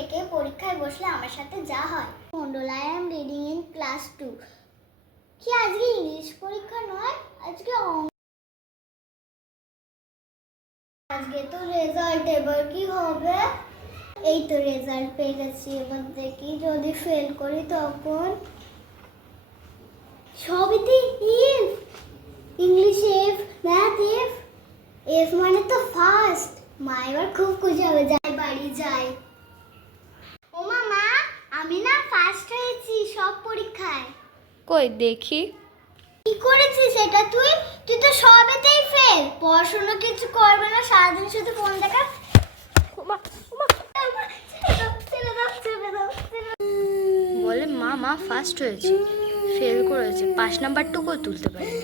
থেকে পরীক্ষায় বসলে আমার সাথে যা হয়। Mondal, I am reading in class 2। কি আজকে ইংলিশ পরীক্ষা নয়, আজকে আজকে তো রেজাল্ট, এবার কি হবে? এই তো রেজাল্ট পেয়ে গেছি, এবার দেখি যদি ফেল করি তখন। সবিতে F, English F, math F, F মানে তো ফার্স্ট। মা এবার খুব খুশি হবে। যাই, বাড়ি যাই। ও মা, আমি না ফার্স্ট হয়েছি সব পরীক্ষায়। কই দেখি। কি করেছিস এটা তুই? তুই তো সবেতেই ফেল। পড়াশোনা কিছু করবে না, সারাদিন শুধু ফোন দেখা। বলে মা ফার্স্ট হয়েছে, ফেল করেছে, 5 নাম্বারটুকুও তুলতে পারেনি।